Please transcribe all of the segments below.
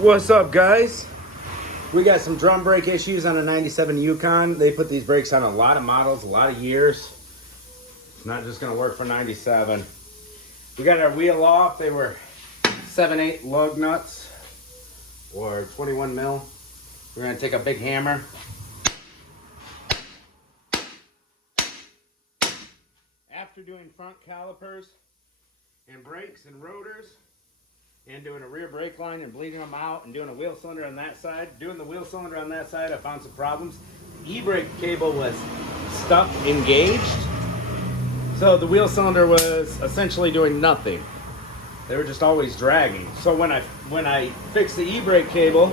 What's up, guys? We got some drum brake issues on a 97 Yukon. They put these brakes on a lot of models, a lot of years. It's not just gonna work for 97. We got our wheel off. They were 7/8 lug nuts or 21 mil. We're gonna take a big hammer. After doing front calipers and brakes and rotors, and doing a rear brake line and bleeding them out and doing a wheel cylinder on that side. Doing the wheel cylinder on that side, I found some problems. E-brake cable was stuck, engaged. So the wheel cylinder was essentially doing nothing. They were just always dragging. So when I fixed the e-brake cable,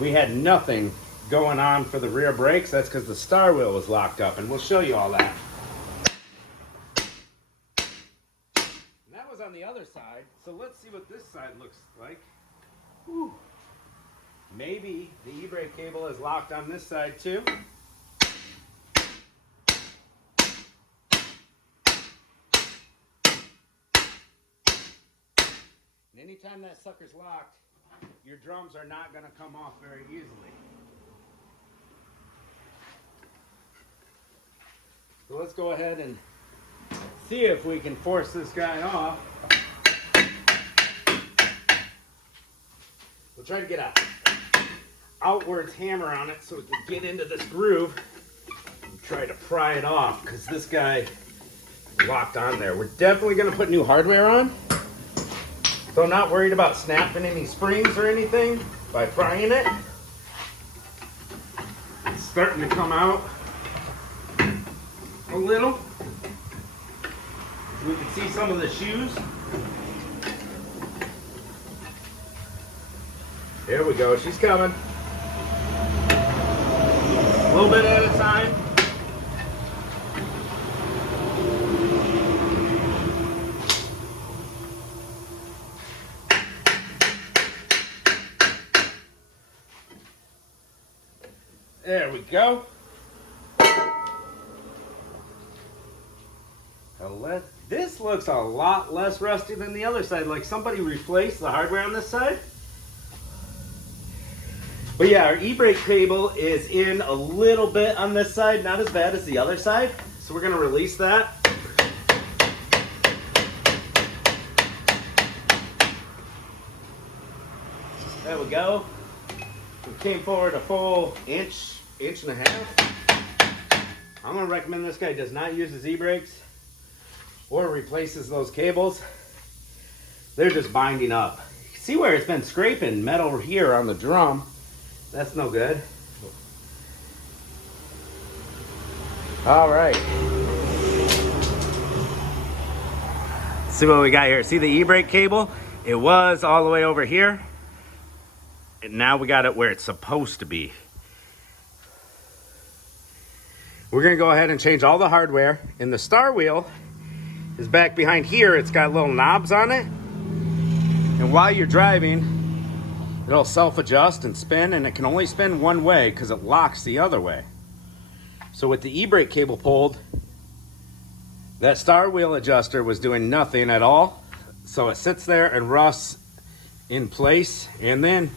we had nothing going on for the rear brakes. That's because the star wheel was locked up, and we'll show you all that. On the other side, so let's see what this side looks like. Whew. Maybe the e-brake cable is locked on this side too. And anytime that sucker's locked, your drums are not going to come off very easily. So let's go ahead and see if we can force this guy off. We'll try to get a outwards hammer on it so we can get into this groove and try to pry it off, because this guy locked on there. We're definitely going to put new hardware on, so I'm not worried about snapping any springs or anything by prying it. It's starting to come out a little. We can see some of the shoes. There we go, she's coming. A little bit at a time. There we go. This looks a lot less rusty than the other side, like somebody replaced the hardware on this side. But yeah, our e-brake cable is in a little bit on this side, not as bad as the other side. So we're gonna release that. There we go. We came forward a full inch and a half. I'm gonna recommend this guy does not use his e-brakes or replaces those cables. They're just binding up. You can see where it's been scraping metal here on the drum. That's no good. All right. Let's see what we got here. See the e-brake cable? It was all the way over here. And now we got it where it's supposed to be. We're gonna go ahead and change all the hardware. And the star wheel is back behind here. It's got little knobs on it. And while you're driving, it'll self-adjust and spin, and it can only spin one way because it locks the other way. So with the e-brake cable pulled, that star wheel adjuster was doing nothing at all. So it sits there and rusts in place. And then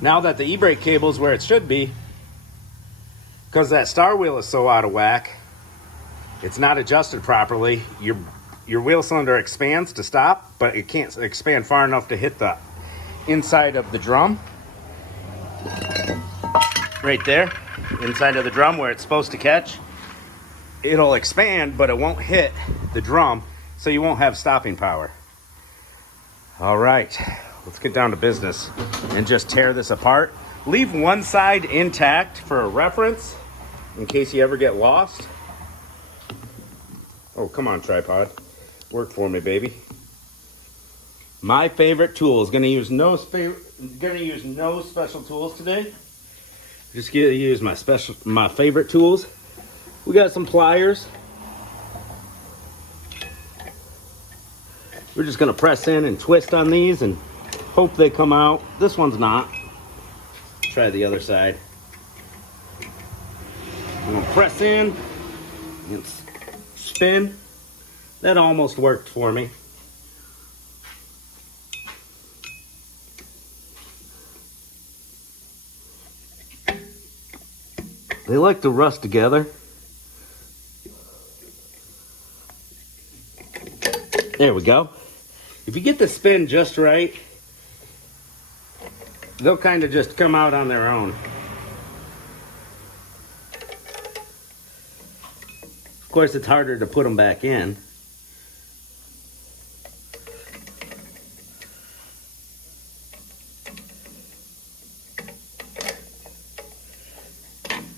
now that the e-brake cable is where it should be, because that star wheel is so out of whack, it's not adjusted properly. Your wheel cylinder expands to stop, but it can't expand far enough to hit the inside of the drum. Right there, inside of the drum where it's supposed to catch. It'll expand, but it won't hit the drum, so you won't have stopping power. All right, let's get down to business and just tear this apart. Leave one side intact for a reference in case you ever get lost. Oh, come on, tripod. Work for me, baby. My favorite tool is gonna use no special tools today. Just gonna use my favorite tools. We got some pliers. We're just gonna press in and twist on these and hope they come out. This one's not. Try the other side. I'm gonna press in and spin. That almost worked for me. They like to rust together. There we go. If you get the spin just right, they'll kind of just come out on their own. Of course, it's harder to put them back in.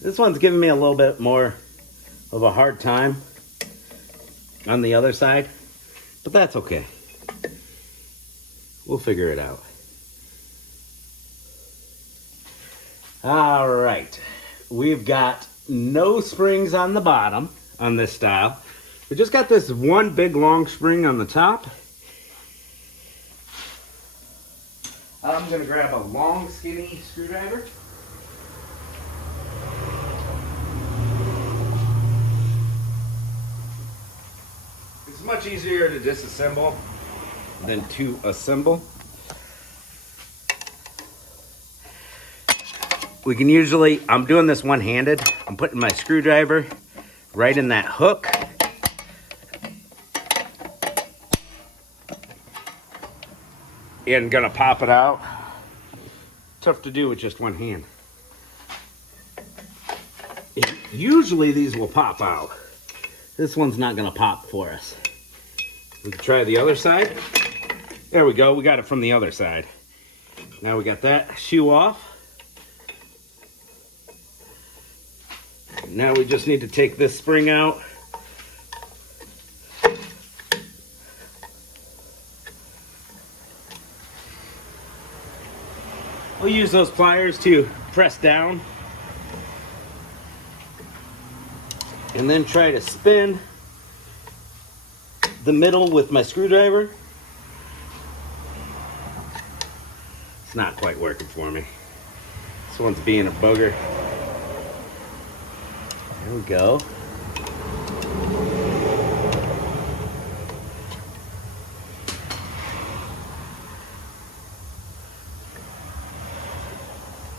This one's giving me a little bit more of a hard time on the other side, but that's okay. We'll figure it out. All right, we've got no springs on the bottom on this style. We just got this one big long spring on the top. I'm gonna grab a long skinny screwdriver. It's much easier to disassemble than to assemble. We can usually, I'm doing this one-handed. I'm putting my screwdriver right in that hook. And gonna pop it out. Tough to do with just one hand. Usually these will pop out. This one's not gonna pop for us. We can try the other side. There we go, we got it from the other side. Now we got that shoe off. Now we just need to take this spring out. We'll use those pliers to press down and then try to spin the middle with my screwdriver. It's not quite working for me. This one's being a bugger. There we go.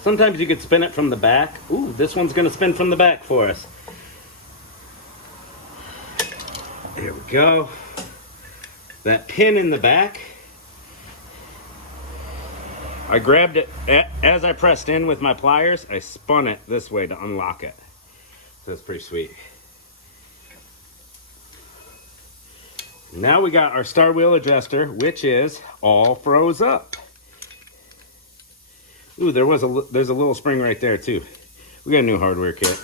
Sometimes you could spin it from the back. Ooh, this one's gonna spin from the back for us. There we go. That pin in the back, I grabbed it as I pressed in with my pliers. I spun it this way to unlock it. So that's pretty sweet. Now we got our star wheel adjuster, which is all froze up. Ooh, there's a little spring right there too. We got a new hardware kit.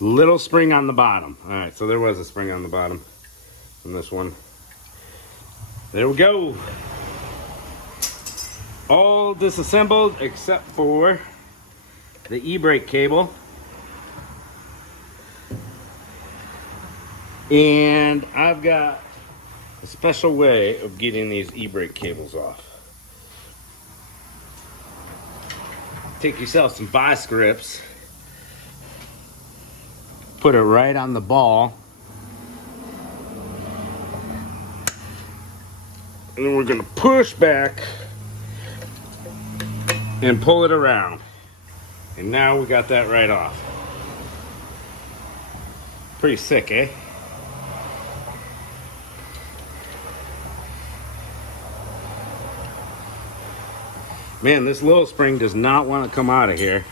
Little spring on the bottom. All right, so there was a spring on the bottom from this one. There we go. All disassembled except for the e-brake cable. And I've got a special way of getting these e-brake cables off. Take yourself some vice grips. Put it right on the ball. And then we're gonna push back and pull it around. And now we got that right off. Pretty sick, eh? Man, this little spring does not want to come out of here.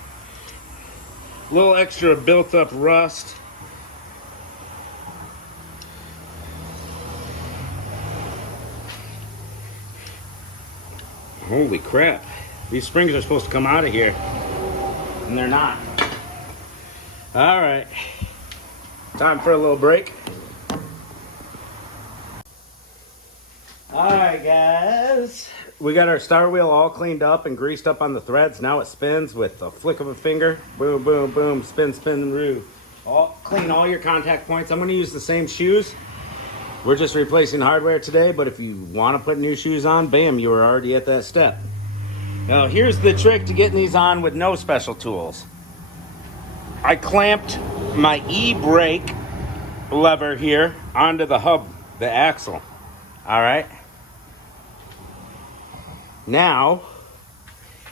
A little extra built up rust. Holy crap. These springs are supposed to come out of here, and they're not. All right, time for a little break. All right, guys. We got our star wheel all cleaned up and greased up on the threads. Now it spins with a flick of a finger. Boom, boom, boom, spin, spin, and roo. Clean all your contact points. I'm gonna use the same shoes. We're just replacing hardware today, but if you wanna put new shoes on, bam, you were already at that step. Now here's the trick to getting these on with no special tools. I clamped my e-brake lever here onto the hub, the axle. All right. Now,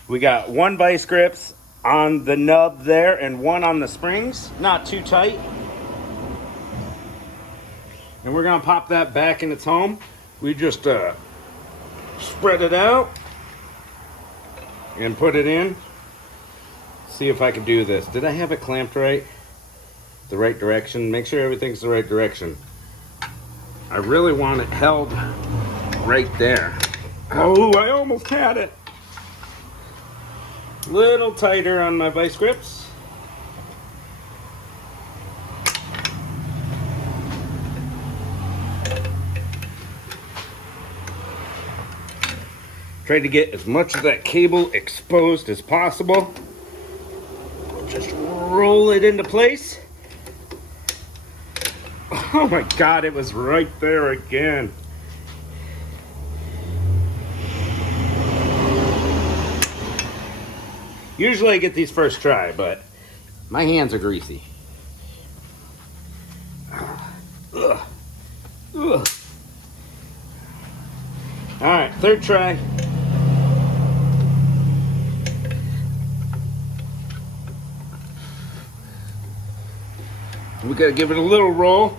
We got one vice grips on the nub there and one on the springs, not too tight. And we're gonna pop that back in its home. We just spread it out and put it in. See if I can do this. Did I have it clamped right? The right direction? Make sure everything's the right direction. I really want it held right there. Oh, I almost had it. Little tighter on my vice grips. Try to get as much of that cable exposed as possible. Just roll it into place. Oh my God, it was right there again. Usually I get these first try, but my hands are greasy. Ugh. Ugh. All right, third try. We gotta give it a little roll.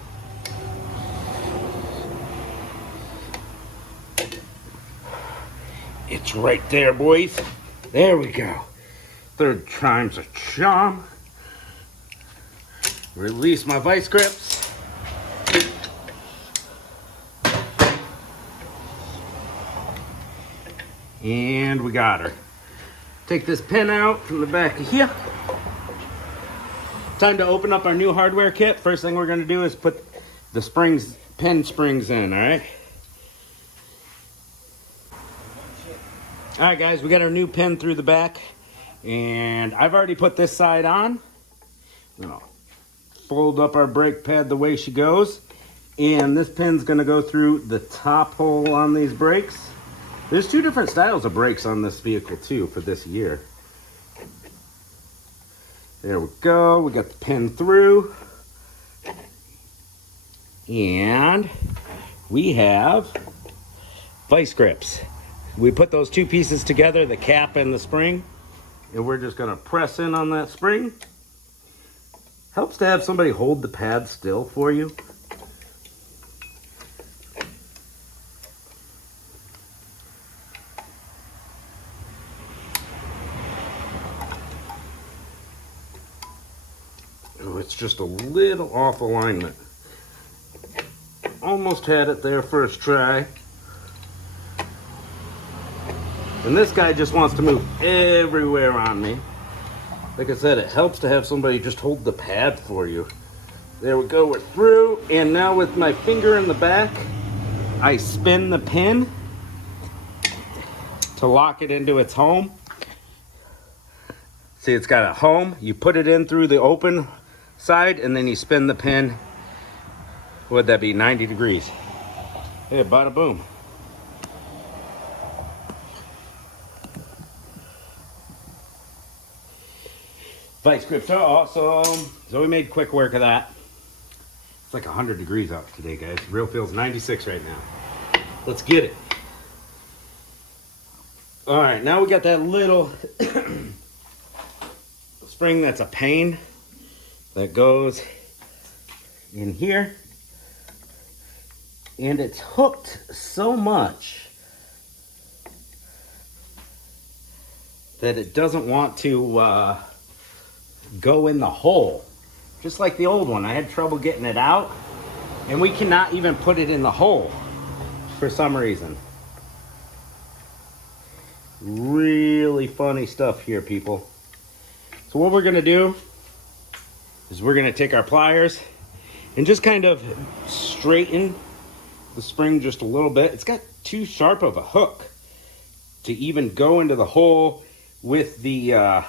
It's right there, boys. There we go. Third time's a charm. Release my vice grips. And we got her. Take this pin out from the back of here. Time to open up our new hardware kit. First thing we're gonna do is put the springs, pin springs in, all right? All right, guys, we got our new pin through the back. And I've already put this side on. I'm gonna fold up our brake pad the way she goes. And this pin's gonna go through the top hole on these brakes. There's two different styles of brakes on this vehicle too for this year. There we go, we got the pin through. And we have vice grips. We put those two pieces together, the cap and the spring. And we're just gonna press in on that spring. Helps to have somebody hold the pad still for you. Oh, it's just a little off alignment. Almost had it there first try. And this guy just wants to move everywhere on me. Like I said, it helps to have somebody just hold the pad for you. There we go, we're through. And now with my finger in the back, I spin the pin to lock it into its home. See, it's got a home. You put it in through the open side and then you spin the pin. What'd that be, 90 degrees? Hey, bada boom. Vice grips are awesome. So we made quick work of that. It's like 100 degrees out today, guys. Real feels 96 right now. Let's get it. All right, now we got that little spring that's a pain that goes in here. And it's hooked so much that it doesn't want to go in the hole. Just like the old one, I had trouble getting it out, and we cannot even put it in the hole for some reason. Really funny stuff here, people. So what we're gonna do is we're gonna take our pliers and just kind of straighten the spring just a little bit. It's got too sharp of a hook to even go into the hole with the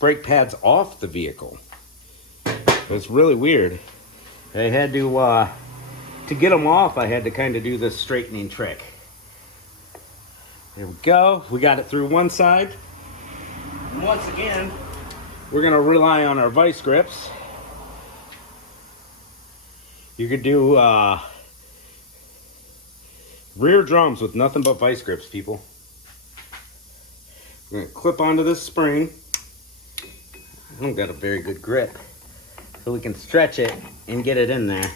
brake pads off the vehicle. It's really weird. I had to get them off, I had to kind of do this straightening trick. There we go. We got it through one side. And once again, we're gonna rely on our vice grips. You could do rear drums with nothing but vice grips, people. I'm gonna clip onto this spring. I don't got a very good grip, so we can stretch it and get it in there.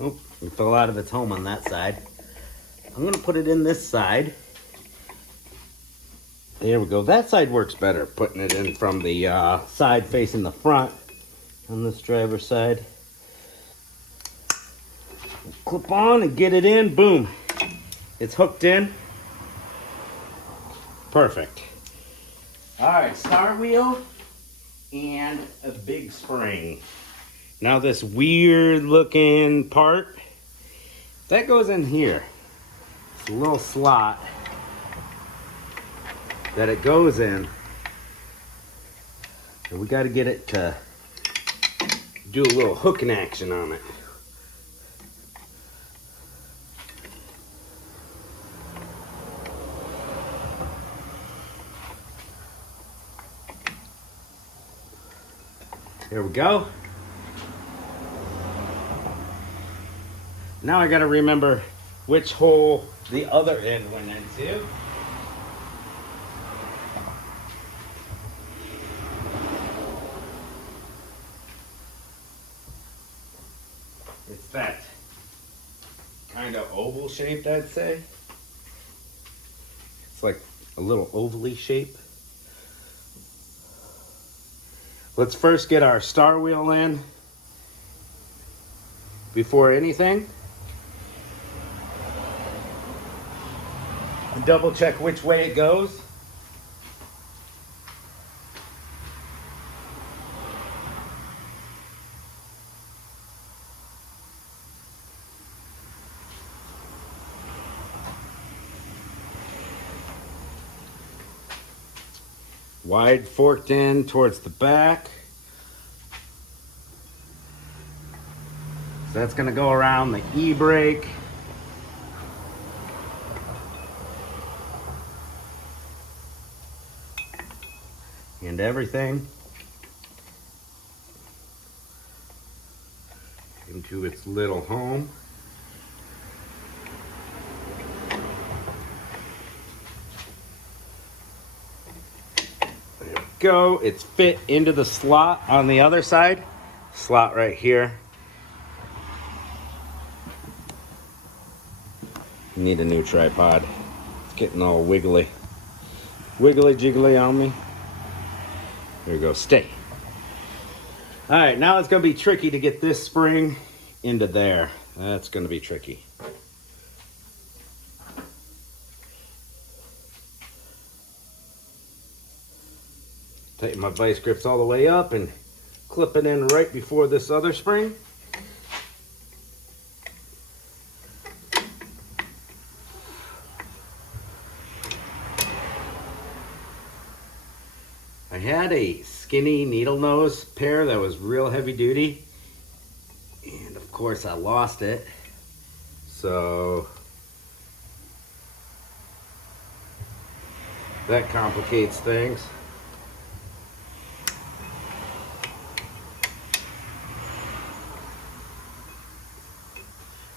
Oh, it fell out of its home on that side. I'm gonna put it in this side. There we go. That side works better, putting it in from the side facing the front on this driver's side. Clip on and get it in. Boom. It's hooked in. Perfect. All right, start wheel and a big spring. Now this weird looking part, that goes in here. It's a little slot that it goes in. And we got to get it to do a little hooking action on it. There we go. Now I got to remember which hole the other end went into. It's that kind of oval shaped, I'd say. It's like a little ovally shape. Let's first get our star wheel in before anything. And double check which way it goes. Wide forked in towards the back. So that's going to go around the e-brake. And everything into its little home. There we go. It's fit into the slot on the other side. Slot right here. Need a new tripod. It's getting all wiggly. Wiggly jiggly on me. There we go, stay. All right, now it's gonna be tricky to get this spring into there. That's gonna be tricky. Tighten my vice grips all the way up and clip it in right before this other spring. I had a skinny needle nose pair that was real heavy duty, and of course I lost it, so that complicates things.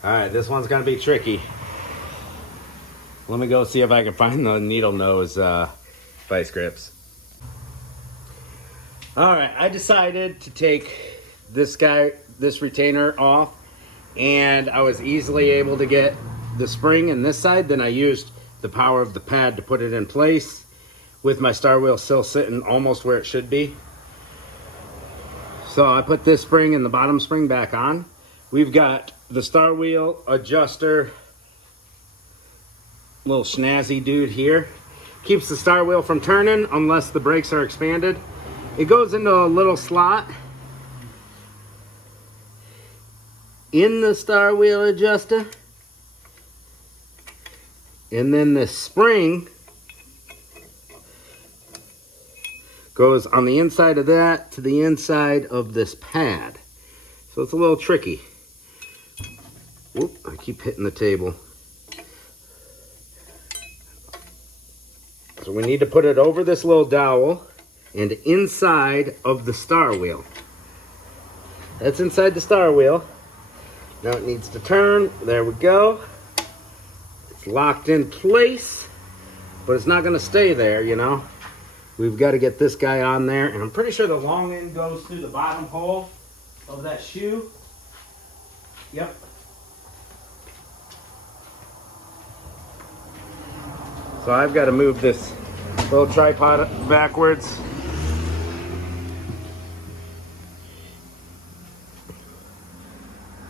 All right, this one's gonna be tricky. Let me go see if I can find the needle nose vice grips. All right, I decided to take this retainer off, and I was easily able to get the spring in this side. Then I used the power of the pad to put it in place with my star wheel still sitting almost where it should be. So I put this spring and the bottom spring back on. We've got the star wheel adjuster, little snazzy dude here. Keeps the star wheel from turning unless the brakes are expanded. It goes into a little slot in the star wheel adjuster. And then the spring goes on the inside of that to the inside of this pad. So it's a little tricky. Whoop, I keep hitting the table. So we need to put it over this little dowel and inside of the star wheel. That's inside the star wheel. Now it needs to turn. There we go. It's locked in place, but it's not going to stay there, you know. We've got to get this guy on there, and I'm pretty sure the long end goes through the bottom hole of that shoe. Yep. So I've got to move this little tripod backwards.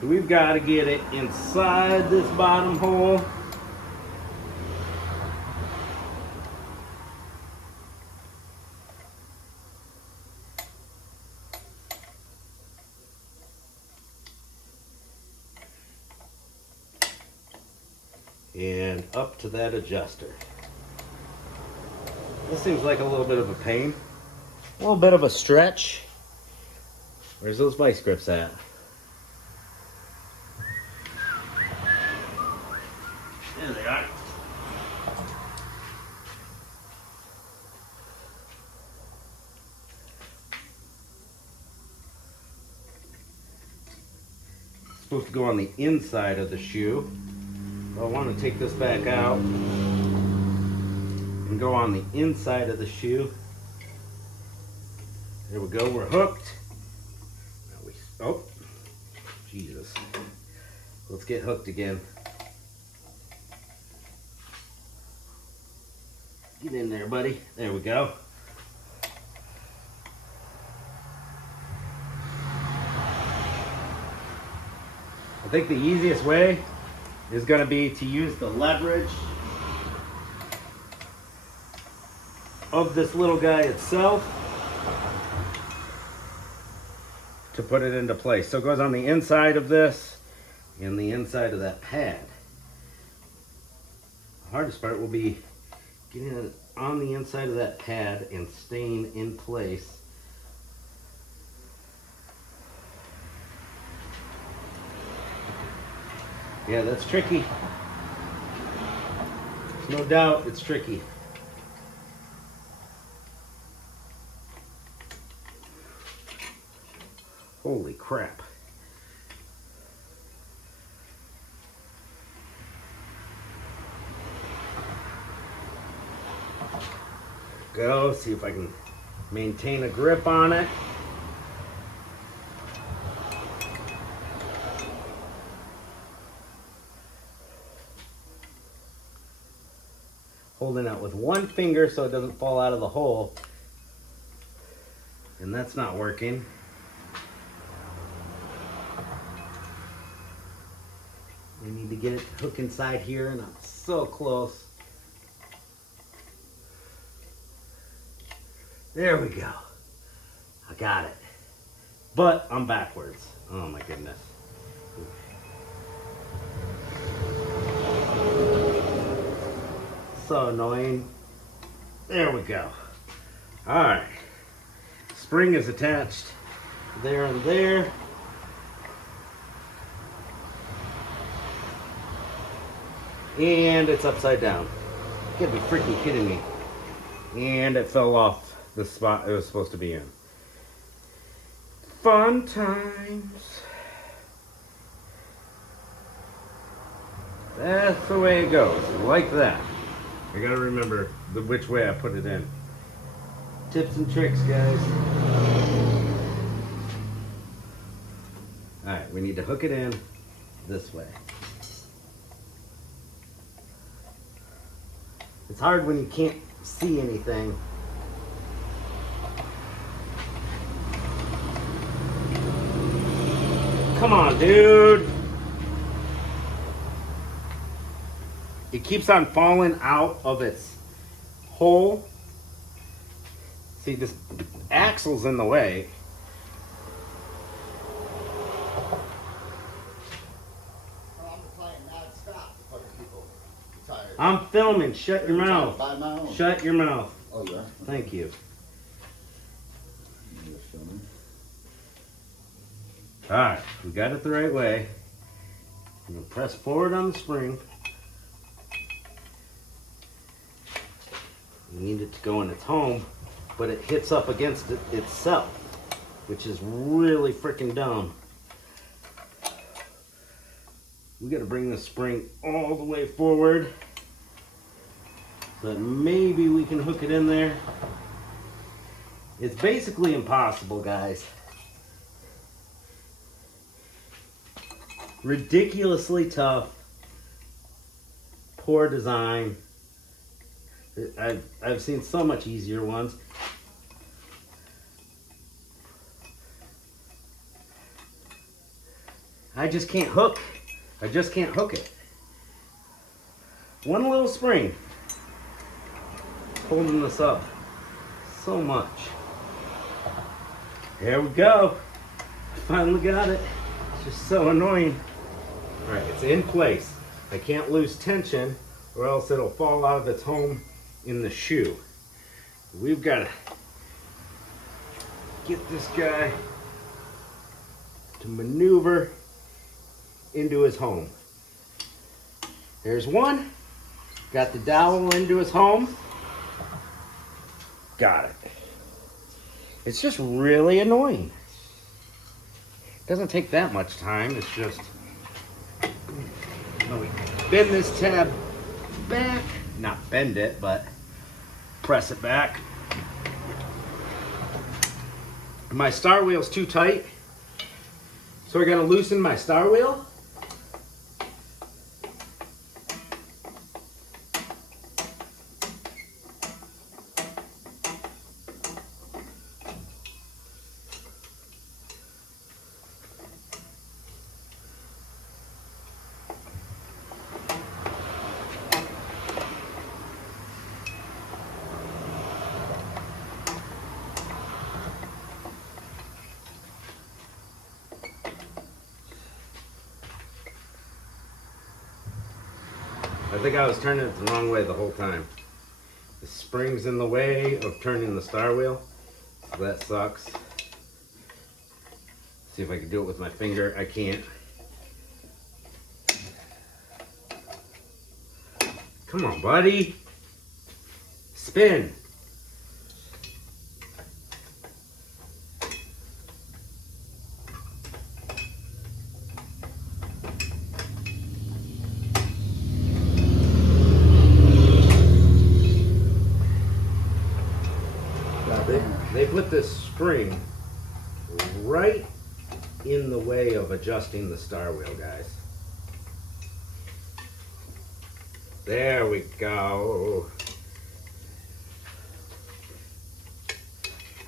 We've got to get it inside this bottom hole. And up to that adjuster. This seems like a little bit of a pain. A little bit of a stretch. Where's those vice grips at? There they are. It's supposed to go on the inside of the shoe. I want to take this back out and go on the inside of the shoe. There we go, we're hooked. Now oh, Jesus. Let's get hooked again. Get in there, buddy. There we go. I think the easiest way is going to be to use the leverage of this little guy itself to put it into place. So it goes on the inside of this and the inside of that pad. The hardest part will be getting it on the inside of that pad and staying in place. Yeah, that's tricky. No doubt it's tricky. Holy crap. Go, see if I can maintain a grip on it. Holding out with one finger so it doesn't fall out of the hole. And that's not working. We need to get it to hook inside here, and I'm so close. There we go. I got it. But I'm backwards. Oh my goodness. So annoying. There we go. All right. Spring is attached there and there. And it's upside down. You gotta be freaking kidding me. And it fell off the spot it was supposed to be in. Fun times. That's the way it goes. Like that. I gotta remember which way I put it in. Tips and tricks, guys. Alright, we need to hook it in this way. It's hard when you can't see anything. Come on, dude. It keeps on falling out of its hole. See, this axle's in the way. I'm filming. Shut your mouth. Shut your mouth. Oh, yeah. Thank you. All right, we got it the right way. I'm gonna press forward on the spring. You need it to go in its home, but it hits up against it itself, which is really freaking dumb. We gotta bring the spring all the way forward so that maybe we can hook it in there. It's basically impossible, guys. Ridiculously tough. Poor design. I've seen so much easier ones. I just can't hook. I just can't hook it. One little spring holding this up so much. There we go. Finally got it. It's just so annoying. All right, it's in place. I can't lose tension or else it'll fall out of its home in the shoe. We've got to get this guy to maneuver into his home. There's one. Got the dowel into his home. Got it. It's just really annoying. It doesn't take that much time. It's just, we bend this tab back. Not bend it, but press it back. My star wheel's too tight, so I gotta loosen my star wheel. I think I was turning it the wrong way the whole time. The spring's in the way of turning the star wheel, so that sucks. See if I can do it with my finger. I can't. Come on, buddy. Spin. They put this spring right in the way of adjusting the star wheel, guys. There we go.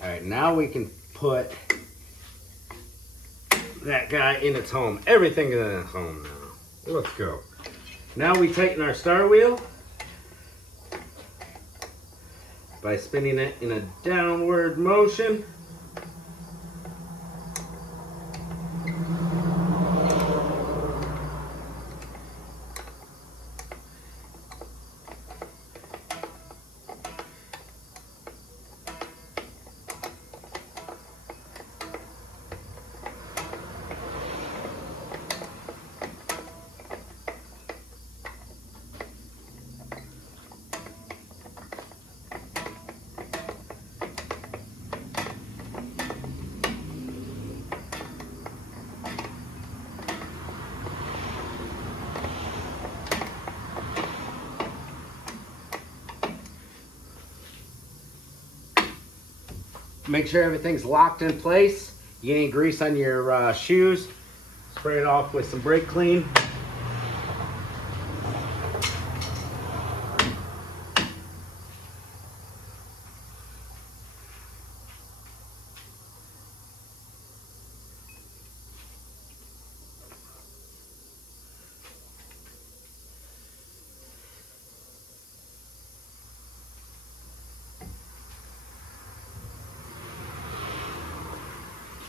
All right, now we can put that guy in its home. Everything in its home now. Let's go. Now we tighten our star wheel by spinning it in a downward motion. Make sure everything's locked in place. You get any grease on your shoes, spray it off with some brake clean.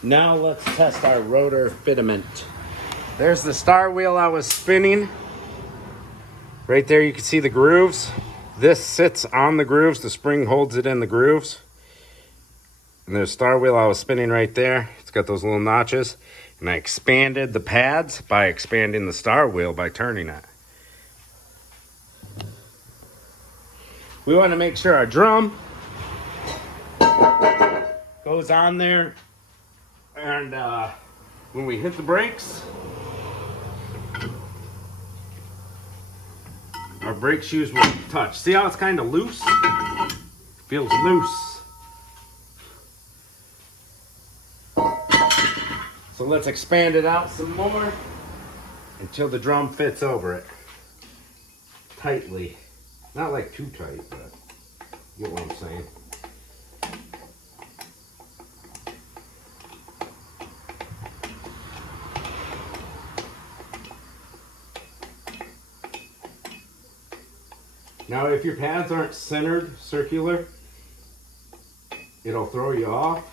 Now let's test our rotor fitment. There's the star wheel I was spinning. Right there you can see the grooves. This sits on the grooves. The spring holds it in the grooves. And there's star wheel I was spinning right there. It's got those little notches. And I expanded the pads by expanding the star wheel by turning it. we want to make sure our drum goes on there, and when we hit the brakes, our brake shoes will touch. See how it's kind of loose? Feels loose. So let's expand it out some more until the drum fits over it tightly. Not like too tight, but you get what I'm saying. Now, if your pads aren't centered, circular, it'll throw you off.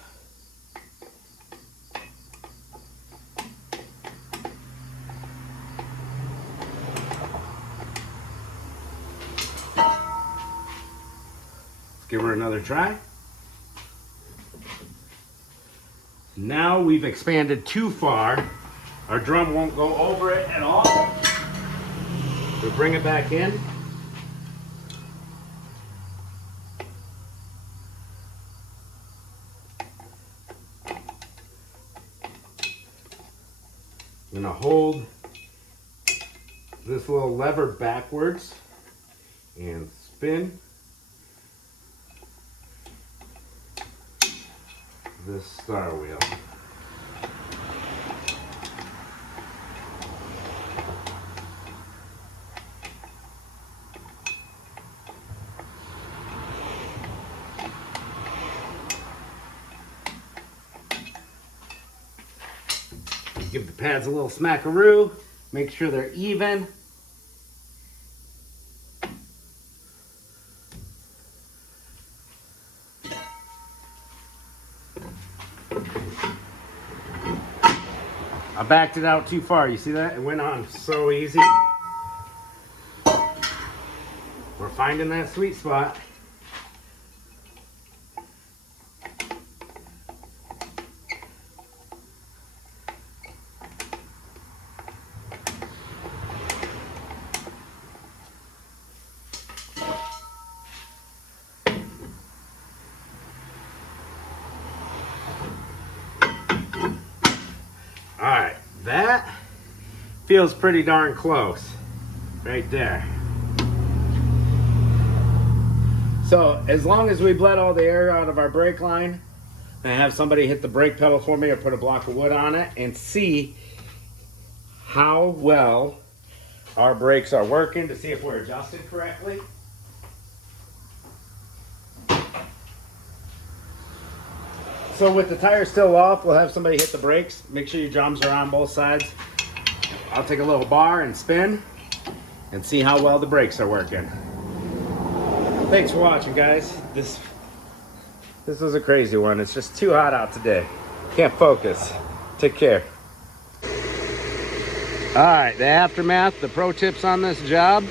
Let's give her another try. Now we've expanded too far. Our drum won't go over it at all. We bring it back in. I'm going to hold this little lever backwards and spin this star wheel. Give the pads a little smackaroo, make sure they're even. I backed it out too far, you see that? It went on so easy. We're finding that sweet spot. Alright, that feels pretty darn close right there. So as long as we bled all the air out of our brake line and have somebody hit the brake pedal for me or put a block of wood on it and see how well our brakes are working to see if we're adjusted correctly. So with the tire still off, we'll have somebody hit the brakes. Make sure your drums are on both sides. I'll take a little bar and spin and see how well the brakes are working. Thanks for watching, guys. This was a crazy one. It's just too hot out today. Can't focus. Take care. All right, the aftermath, the pro tips on this job.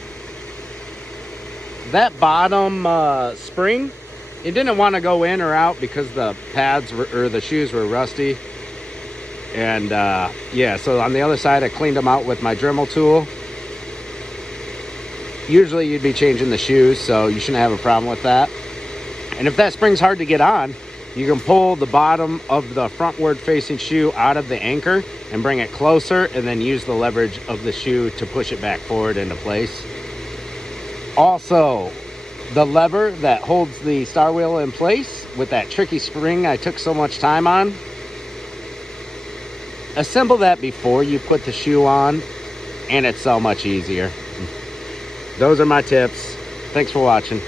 That bottom spring, it didn't want to go in or out because the pads or the shoes were rusty. And yeah, so on the other side, I cleaned them out with my Dremel tool. Usually you'd be changing the shoes, so you shouldn't have a problem with that. And if that spring's hard to get on, you can pull the bottom of the frontward facing shoe out of the anchor and bring it closer, and then use the leverage of the shoe to push it back forward into place. Also, the lever that holds the star wheel in place with that tricky spring I took so much time on, assemble that before you put the shoe on, and it's so much easier. Those are my tips. Thanks for watching.